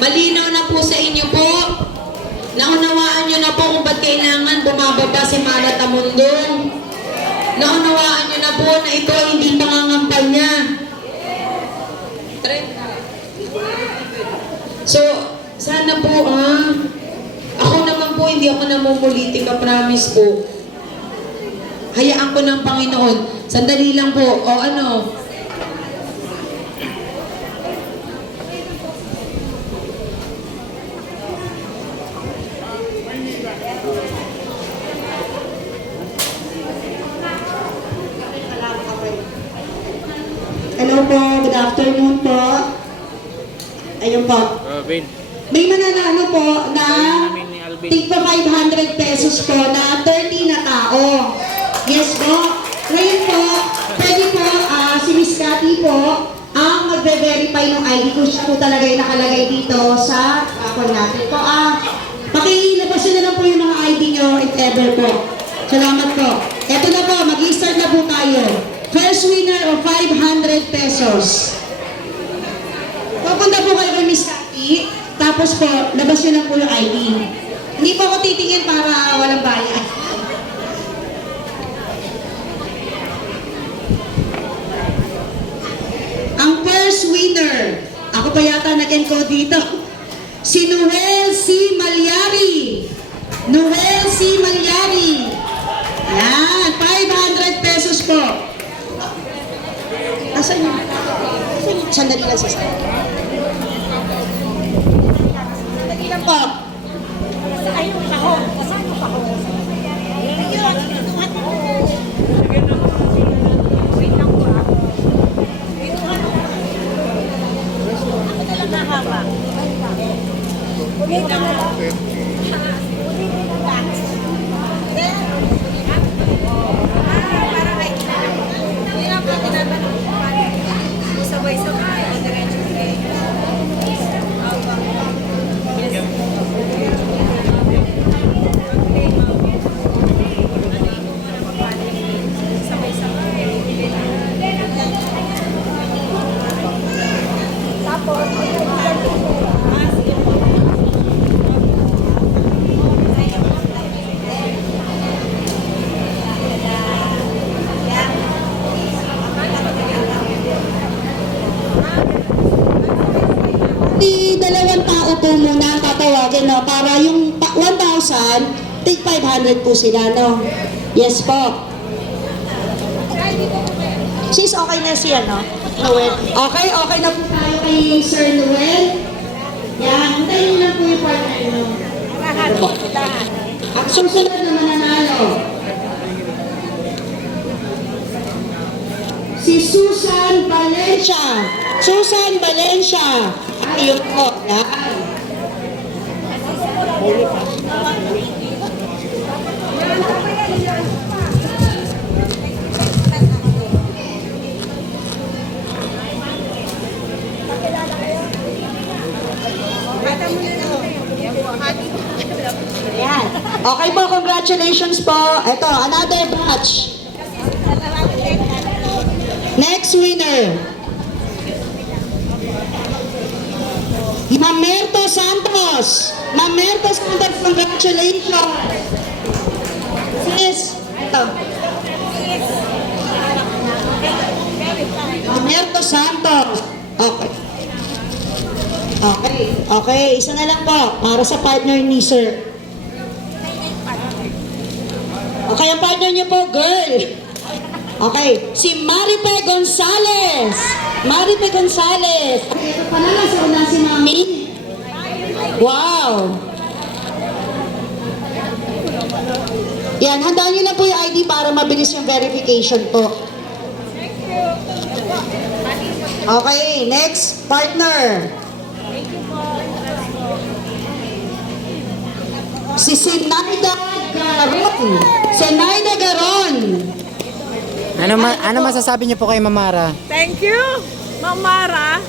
Malinaw na po sa inyo po. Naunawaan nyo na po kung ba't kailangan bumababa si Mara Tamundong. Naunawaan nyo na po na ito ay hindi pangangampanya. So, sana po ako naman po, hindi ako namumulitika, promise po. Hayaan ko ng Panginoon. Sandali lang po. O ano? Hello po, good afternoon po. Ayun po. May mananalo po na tigpa 500 pesos po na 30 na tao. Yes po. Ngayon po, pwede po si Miss Cathy po ang magbe-verify ng ID kung siya po talaga yung nakalagay dito sa account natin po. Pakilabas na lang po yung mga ID nyo if ever po. Salamat po. Eto na po, mag-i-start na po tayo. First winner of 500 pesos. Pupunta po kayo kay Miss Cathy, tapos po, labas nyo lang po yung ID. Hindi po ako titingin para walang bayad. Ang first winner, ako pa yata nag-encode dito, si Noel C. Malyari. Noel C. Malyari. Yan, 500 pesos po. Asan yun? Sandali lang sa sa'yo. Sandali lang po. Saan yung paho? Saan yung paho? Wait lang po ako. Ako na lang nakaba. Wait lang po. Sabay-sabay, diretso-diretso. Dalawang tao po muna ang tatawagin, no? Para yung 1,000, take 500 po sila, no? Yes po. Sis, okay na siya, no? Noel. Okay na po tayo kay Sir Noel. Yan, hintayin niyo lang po yung partner, no? Ang susunod na mananalo. Si Susan Valencia. Susan Valencia. Ayun po. Yan. Yan. Okay po, congratulations po. Ito, another batch. Next winner. Mamerto Santos. Mamerto Santos, congratulations. Sis, ito. Mamerto Santos. Okay, isa na lang po para sa partner ni Sir. Okay, ang partner niyo po, girl. Okay, si Maripe Gonzales. Maripe Gonzales. Ito pala lang sa una si Mami. Wow. Yan, handaan niyo na po yung ID para mabilis yung verification po. Okay, next partner. Si Sinaida Garon. Sinaida Garon. Ano masasabi niyo po kay Mamara? Thank you, Mamara.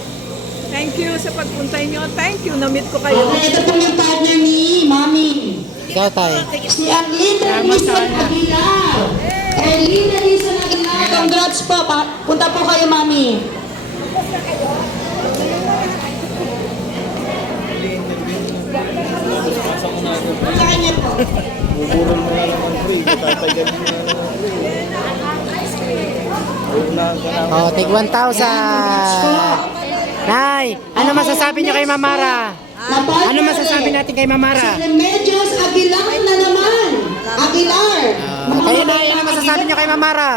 Thank you sa pagpunta niyo. Thank you, na-meet ko kayo. Okay, ito po yung partner ni Mami. Ikaw, Tay. Si Arlinda Lisa Aguilar. Arlinda Lisa Aguilar. Congrats po. Punta po kayo, Mami. Sa kanya po. Bubulol mo na naman, pre. Tatagal mo na naman, pre. Unahan ka na. Oh, tig 1,000. Nay, ano masasabi niyo kay Mamara? Ano masasabi natin kay Mamara? Si Remedios Aguilar na naman. Aguilar. Kayo na, ano masasabi niyo kay Mamara?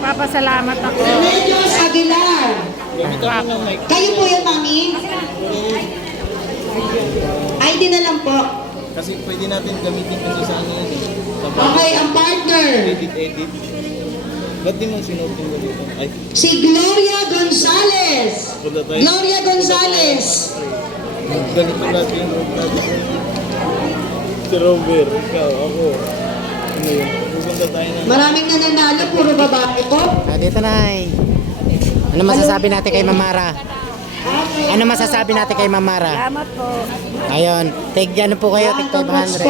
Papasalamat ako. Remedios Aguilar. Kayo po yung mami? ID na lang po. Kasi pwede natin gamitin kasi sa ano yun. Sa Okay, ang partner. edit. Ba't di mo sinutin mo dito? Ay, Si Gloria Gonzales. punta tayo. Gloria Gonzales. Ganito natin yung road natin. Si Robert, ikaw, ako. Ano yun? Pupunta tayo na. Maraming nananalo, puro babae po. Dito, Nay. Ano masasabi natin kay Mamara? Ano masasabi natin kay Mamara? Salamat po. Ayun, tig ano po kayo, tig 500.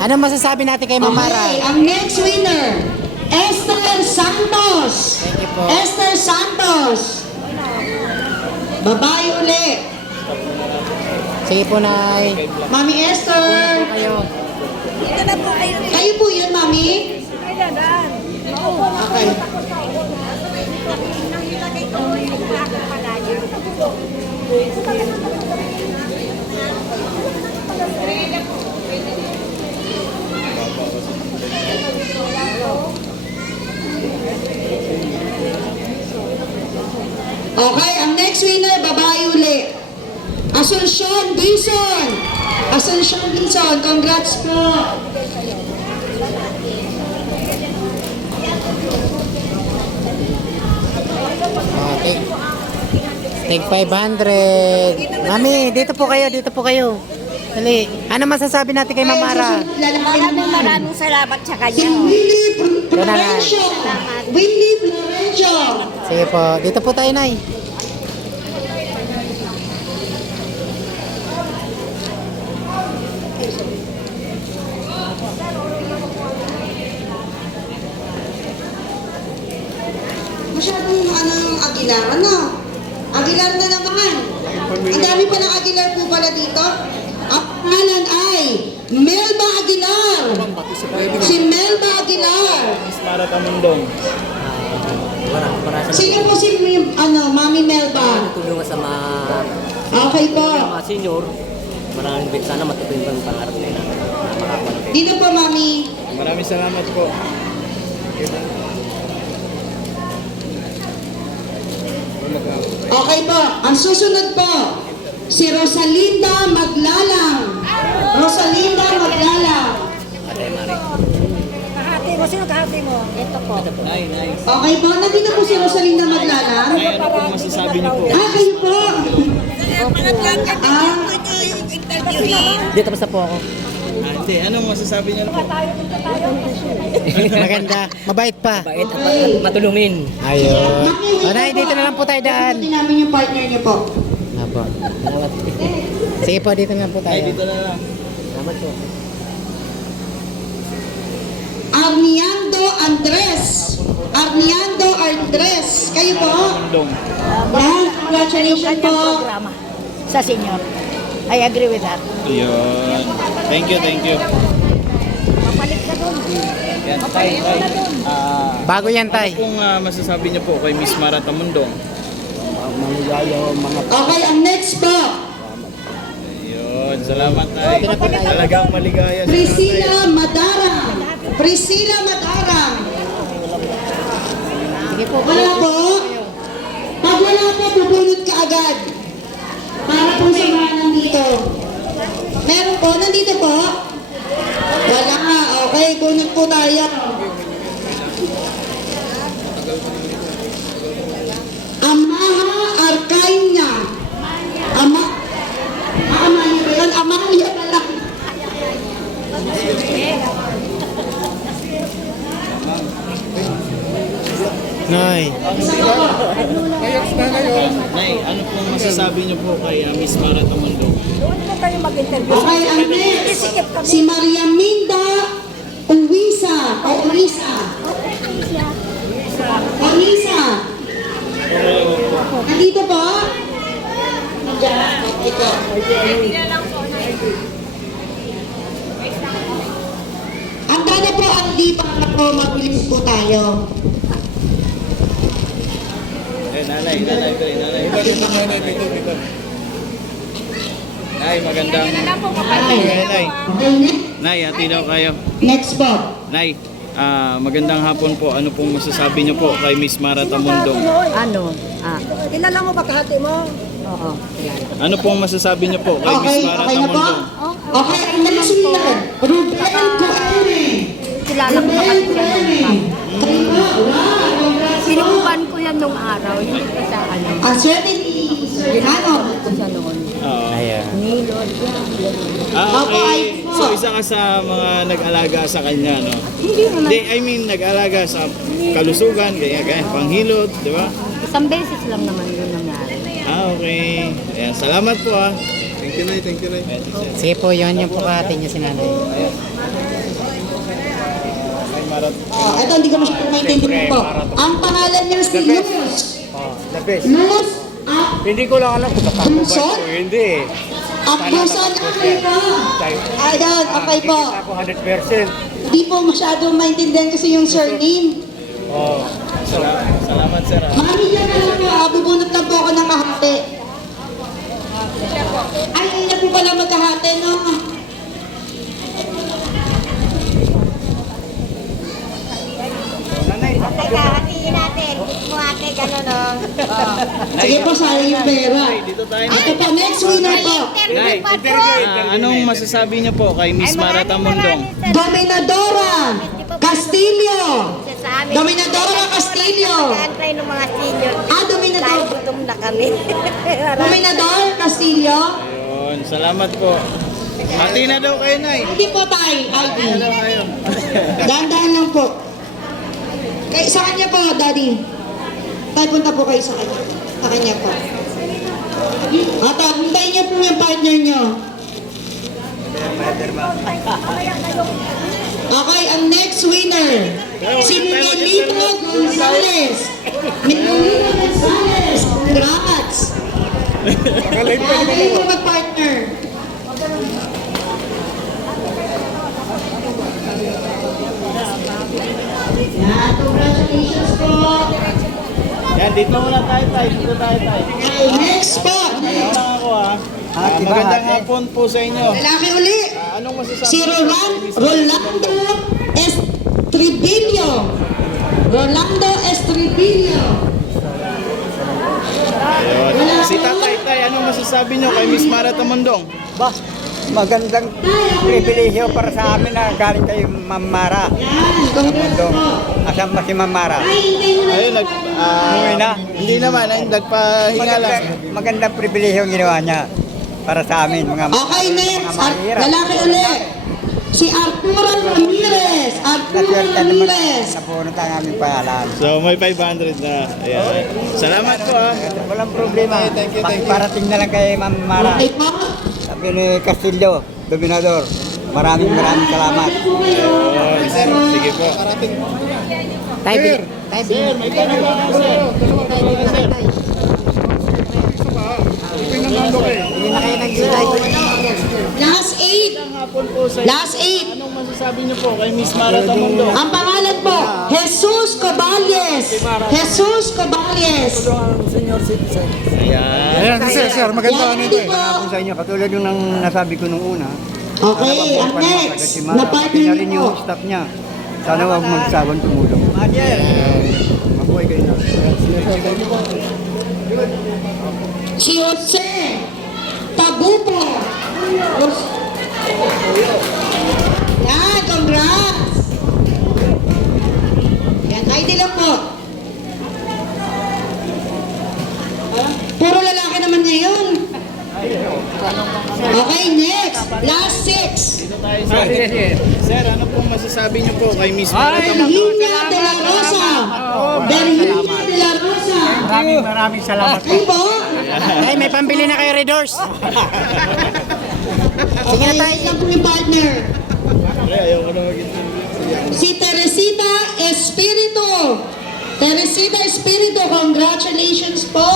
Ano masasabi natin kay Mamara? Okay, ang next winner, Esther Santos. Thank you po. Esther Santos. Babae uli. Sige po, Nay. Mami Esther. Kayo. Dito na po kayo. Kayo po yun, Mami? Kailangan. Okay. Okay, ang next winner, babae uli. Asuncion Dizon. Asuncion Dizon, congrats po. Oh, tig 500. Mami, dito po kayo, dito po kayo. Dali. Ano masasabi natin kay Mamara? Maraming salamat sa Si kanya. Willie Florencio. Willie Florencio. Sige po, dito po tayo, Nay. Masyadong yung Aguilar, ano? Aguilar na naman. Ang dami pa ng Aguilar po pala dito. Ang pangalan ay Melba Aguilar. Si Melba Aguilar. Miss Mara Tamundong. Sino po si Mami Melba? Tulungan sa Okay po. mga senior, maraming sana matutuloy pa ang pangarap nila na makapanood. Dito po, Mami. Maraming salamat po. Okay po. Ang susunod po, si Rosalinda Maglalang. Rosalinda Maglalang. Kahati mo, sino kahati mo? Ito po. Okay po. Nandito po si Rosalinda Maglalang. Ay, ano po masasabi niyo po? Kayo po. Ah, Dito basta po ako. Hindi, anong masasabi niyo po? Maganda, mabait pa. Bait at matulungin. Ayun. O, Nay, dito na lang po tayo daan. Ito namin yung partner niyo po. Apo. Sige po, dito na lang po tayo. Ay, dito na lang. Salamat po. Arniando Andres. Arniando Andres. Kayo po. Tamundong. Yan, congratulations po. Programa sa senior. I agree with that. Ayun. Thank you, thank you. Mapalit ka doon. Yan, tay. Bago yan, Ano Tay. pong masasabi niyo po kay Miss Mara Tamundong? Okay, ang next po. Ayun, salamat tay. Talagang maligaya si Priscilla Madarang. Priscilla Madarang. Sige po. Wala po. Pag wala po, bubunot ka agad. Para po sa mga nandito. Meron po, nandito po. Wala. Okay, bunot po tayo. Amaha Arcaina. Amalia ba yun? Amalia pa lang. Nay. Nay, ano pong masasabi niyo po kay Miss Mara Tamundong? Doon na tayo mag-interview. Okay, ang next. Sisikip kami. Si Maria Minda Uwisa. O Uwisa. Uwisa. Nandito po? Nandiyan. Okay po. di para po mabilis po tayo. Nanay. Dito, nanay, dito. Nay, magandang... Nay, Okay, Nay, hati daw kayo. next po. Nay, magandang hapon po. Ano pong masasabi niyo po kay Miss Mara Tamundong? Ano? Kilala mo ba kahati mo? Oo, kilala. Ano pong masasabi niyo po kay Miss Okay, Mara okay na po? Tamundong? Okay, ang next winner, Ruben Coere. Kilala ko ba kasi siya nung Okay po, wow, congrats po. Sinukuban ko yan nung araw, hindi pa sa ano. Ang swerte ni Sir Ano. Ito sa noon. Oo. Nilod yan. Opo, Okay. ay po. So, isa ka sa mga nag-alaga sa kanya, no? Hindi naman. Hindi, I mean, nag-alaga sa kalusugan, kaya panghilot, di ba? Isang beses lang naman yun nangyari. Okay. Ayan, salamat po ah. Thank you, Nay. Sige po, yun yung pukati niya si nanay. Oh, ito, hindi ko masyadong maintindihan po. Ang pangalan niya si Luz. The best. Luz Hindi ko lang alam kung tatapos Akbuson? ko. Hindi. Akbuson, okay po. Idol, okay po. Ako 100%. Hindi po masyadong maintindihan kasi yung surname. Oh. Salamat, sir. ah. Mami niya na lang po, bubunot lang po ako ng kahati. Ay, hindi na po pala magkahati, no? Teka, hatiin natin. Gusto mo ate, gano'n o. Sige po, sayang yung pera. Dito tayo. Ito po, next winner po. Nay, anong masasabi niyo po kay Miss Mara Tamundong? Dominadora Castillo. Sa amin. Dominadora Castillo. Nag-aantay ng mga senior. Dominador. Dahil gutom na kami. Dominador Castillo. Ayun, salamat po. Hati na daw kayo, Nay. Hindi po tayo, ID. Daw kayo. Dahan-dahan lang po. Kay sa kanya po, Daddy. Tayo punta po kayo sa kanya. Sa kanya po. At hintayin niyo po yung partner niyo. Okay, ang next winner. Si Miguelito Gonzalez. Miguelito Gonzalez. Congrats. Kayo po mag-partner. Yan, congratulations po. Yan, dito muna tayo. Dito tayo. Okay, next po. Ano lang ako ah. Magandang hapon po sa inyo. Lalaki uli. Anong masasabi Si Rolando Estribillo. Rolando Estribillo. Ayun. Si Tatay, anong masasabi niyo kay Miss Mara Tamundong? Ba, magandang pribilehiyo para sa amin na galing kay Ma'am Mara. Yan, congrats po. Asan ba si Ma'am Mara? Ay, hintayin mo na. Ayun, Umuwi na? Hindi naman, nagpahinga lang. Magandang pribilehiyo ang ginawa niya para sa amin, mga Okay, next. mga mahirap. Lalaki uli. Si Arturo Ramirez. Arturo Naswerte naman Ramirez. napunod ang aming pangalan. So, may 500 na. Ayan. Salamat po ah. Walang problema. Parating na lang kay Ma'am Mara. Okay po. Sabi ni Castillo, Dominador. Maraming salamat. Ayun. Sige po. Tayo, Sir, may tanong lang ako, sir. Hindi na kayo nag-slide. Last 8. Hapon po sa Last 8. Anong masasabi niyo po kay Miss Mara Tamundong? Ang pangalan po, Jesus Caballes. Jesus Caballes. Ayan. Sir, maganda Yan, hindi po. Sa inyo, katulad yung nang nasabi ko nung una. Okay, ang next. Na partner Pinarin niyo yung po. staff niya. Sana huwag magsawang tumulong. Mabuhay kayo na. Si Jose Tabupo. Yan, congrats. Yan, ID lang po. Puro lalaki naman niya yun. Okay, next. Last 6. Dito tayo, sir. Sir, ano pong masasabi niyo po kay Miss Mara Tamundong? Virginia de la Rosa. Virginia de la Rosa. Maraming salamat. Ay po. Ay, may pambili na kayo, Red Doors. Sige na tayo. Lang po yung partner. Ayaw ko na mag Si Teresita Espiritu. Teresita Espiritu, congratulations po.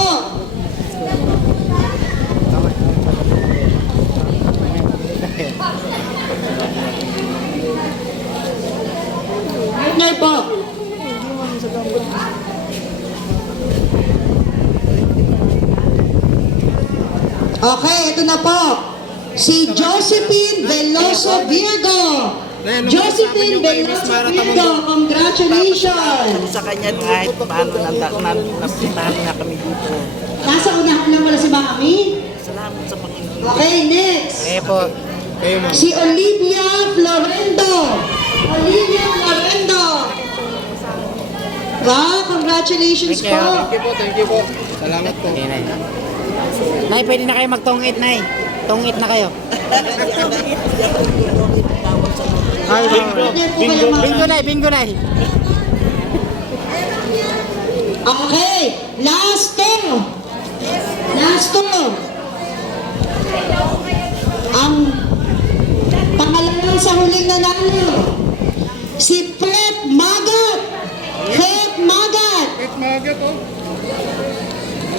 Okay, ito na po. Si Josephine Veloso Virgo. Josephine Veloso Virgo, congratulations! Sa kanya kahit paano napuntahan na kami dito. Nasa unahan lang wala si Mami. Salamat sa Panginoon. Okay, next. Eh po. Si Olivia Florendo. Olivia Florendo. Wow, congratulations Thank you. po. Thank you po. Salamat po. Okay, Nay. Nay, pwede na kayo magtongit, Nay. Tongit na kayo. Ay, bingo, Nay, bingo, Nay. Okay, last two. Last two. Ang pangalan sa huling nanalo. Si Fred Magat. Fred Magat. Maga po.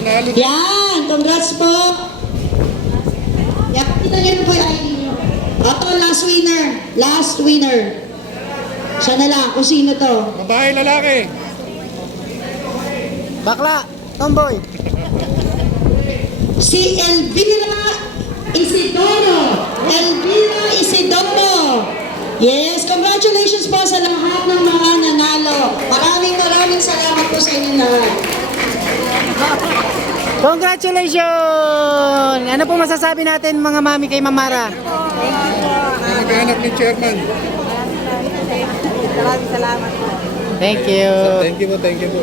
Nanalo. Yan, congrats po. Yan, kita niyo po yung ID niyo. Ito, last winner. Last winner. Siya na lang, kung sino to. Babae, lalaki. Bakla, tomboy. Si Elvira Isidoro. Elvira Isidoro. Yes, congratulations po sa lahat ng mga nanalo. Maraming salamat po sa inyo lahat. Congratulations! Ano po masasabi natin mga mami kay Mamara? Naghanap ni chairman. Maraming salamat po. Thank you. Thank you po.